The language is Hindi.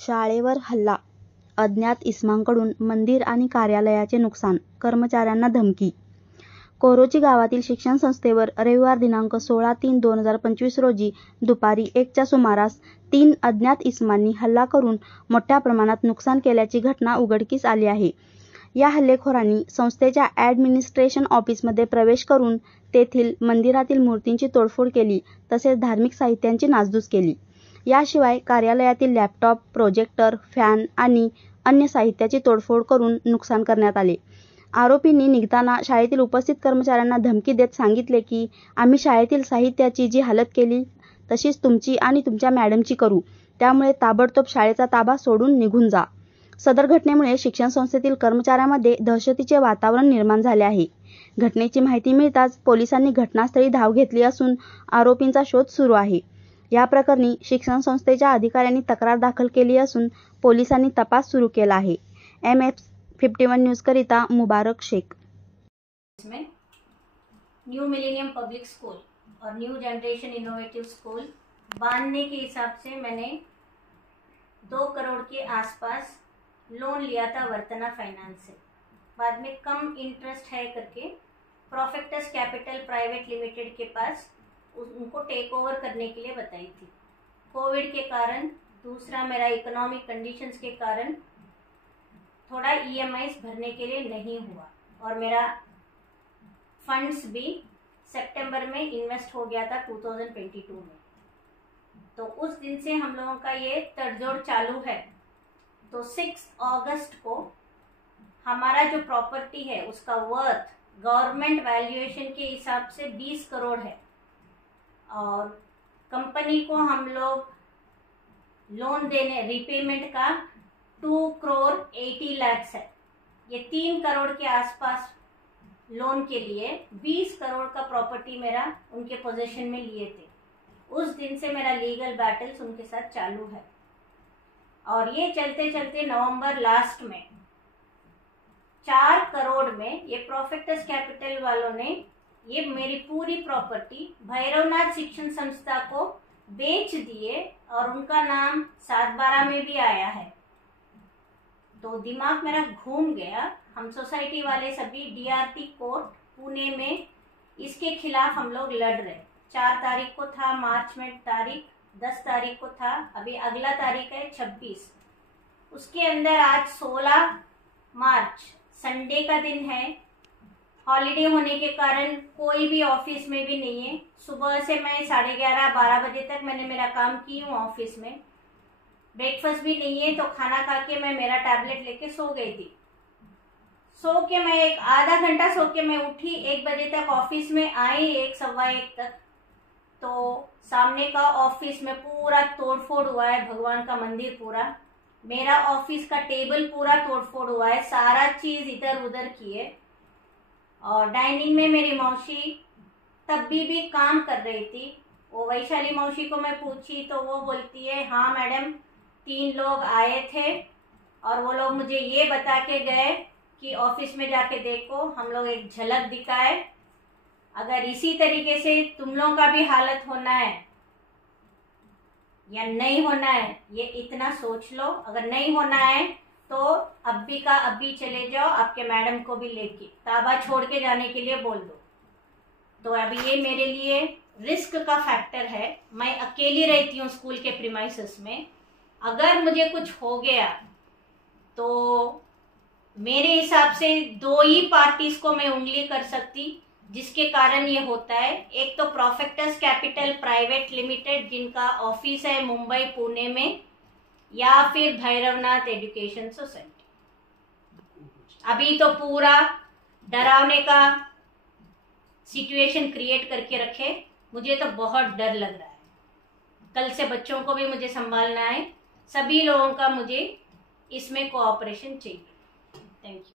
शाळेवर हल्ला, अज्ञात इसमांकडून मंदिर आणि कार्यालयाचे नुकसान, कर्मचाऱ्यांना धमकी. कोरोची गावातील शिक्षण संस्थेवर रविवार दिनांक 16/3/2025 रोजी दुपारी 1च्या सुमारास 3 अज्ञात इसमांनी हल्ला करून मोठ्या प्रमाणात नुकसान केल्याची घटना उघडकीस आली आहे. या हल्लेखोरांनी संस्थेच्या ॲडमिनिस्ट्रेशन ऑफिसमध्ये प्रवेश करून तेथील मंदिरातील मूर्तींची तोडफोड केली तसेच धार्मिक साहित्यांची नासधूस केली. याशिवाय कार्यालयातील लॅपटॉप, प्रोजेक्टर, फॅन आणि अन्य साहित्याची तोडफोड करून नुकसान करण्यात आले. आरोपींनी निघताना शाळेतील उपस्थित कर्मचाऱ्यांना धमकी देत सांगितले की आम्ही शाळेतील साहित्याची जी हालत केली तशीच तुमची आणि तुमच्या मॅडमची करू, त्यामुळे ताबडतोब शाळेचा ताबा सोडून निघून जा. सदर घटनेमुळे शिक्षण संस्थेतील कर्मचाऱ्यांमध्ये दहशतीचे वातावरण निर्माण झाले आहे. घटनेची माहिती मिळताच पोलिसांनी घटनास्थळी धाव घेतली असून आरोपींचा शोध सुरू आहे. या प्रकरणी शिक्षण संस्थेच्या अधिकाऱ्यांनी तक्रार दाखल केली असून पोलिसांनी तपास सुरू केला आहे. MF51 न्यूज करिता Mubarak Shaikh. New millennium public school और न्यू जनरेशन इनोवेटिव स्कूल बांधने के हिसाब से मैंने 2 करोड़ के आसपास लोन लिया था वर्तना फाइनेंस से। बाद में कम इंटरेस्ट है करके प्रोफेक्टस कैपिटल प्राइवेट लिमिटेड के पास उनको टेक ओवर करने के लिए बताई थी। कोविड के कारण, दूसरा मेरा इकोनॉमिक कंडीशंस के कारण थोड़ा EMIs भरने के लिए नहीं हुआ और मेरा फंड्स भी सितंबर में इन्वेस्ट हो गया था 2022 में। तो उस दिन से हम लोगों का ये तड़जोड़ चालू है। तो 6 अगस्त को हमारा जो प्रॉपर्टी है उसका वर्थ गवर्नमेंट वैल्यूएशन के हिसाब से 20 करोड़ है और कंपनी को हम लोग लोन देने रिपेमेंट का 2 करोड़ 80 लाख है। ये 3 करोड़ के आसपास लोन के लिए 20 करोड़ का प्रॉपर्टी मेरा उनके पोजीशन में लिए थे। उस दिन से मेरा लीगल बैटल्स उनके साथ चालू है और ये चलते चलते नवंबर लास्ट में 4 करोड़ में ये प्रोफेक्टस कैपिटल वालों ने ये मेरी पूरी प्रॉपर्टी भैरवनाथ शिक्षण संस्था को बेच दिए और उनका नाम 7/12 में भी आया है। तो दिमाग मेरा घूम गया। हम सोसाइटी वाले सभी DRT कोर्ट पुणे में इसके खिलाफ हम लोग लड़ रहे। 4 तारीख को था मार्च में तारीख, 10 तारीख को था, अभी अगला तारीख है 26। उसके अंदर आज 16 मार्च संडे का दिन है। हॉलीडे होने के कारण कोई भी ऑफिस में भी नहीं है। सुबह से मैं 11:30-12 बजे तक मैंने मेरा काम की हूँ ऑफिस में। ब्रेकफास्ट भी नहीं है तो खाना खा के मैं मेरा टैबलेट लेके सो गई थी। सो के मैं एक आधा घंटा सो के मैं उठी, 1 बजे तक ऑफिस में आई, 1 सवा 1 तक। तो सामने का ऑफिस में पूरा तोड़फोड़ हुआ है, भगवान का मंदिर पूरा, मेरा ऑफिस का टेबल पूरा तोड़फोड़ हुआ है, सारा चीज इधर उधर की है। और डाइनिंग में मेरी मौसी तब भी काम कर रही थी। वो वैशाली मौसी को मैं पूछी तो वो बोलती है हाँ मैडम 3 लोग आए थे और वो लोग मुझे ये बता के गए कि ऑफिस में जाके देखो, हम लोग एक झलक दिखाए। अगर इसी तरीके से तुम लोगों का भी हालत होना है या नहीं होना है ये इतना सोच लो। अगर नहीं होना है तो अभी का अभी चले जाओ, आपके मैडम को भी लेके ताबा छोड़ के जाने के लिए बोल दो। तो अभी ये मेरे लिए रिस्क का फैक्टर है। मैं अकेली रहती हूँ स्कूल के प्रीमाइसेस में। अगर मुझे कुछ हो गया तो मेरे हिसाब से 2 ही पार्टीज को मैं उंगली कर सकती जिसके कारण ये होता है। एक तो प्रोफेक्टस कैपिटल प्राइवेट लिमिटेड जिनका ऑफिस है मुंबई पुणे में, या फिर भैरवनाथ एजुकेशन सोसाइटी। अभी तो पूरा डरावने का सिचुएशन क्रिएट करके रखे। मुझे तो बहुत डर लग रहा है। कल से बच्चों को भी मुझे संभालना है। सभी लोगों का मुझे इसमें कोऑपरेशन चाहिए। Thank you.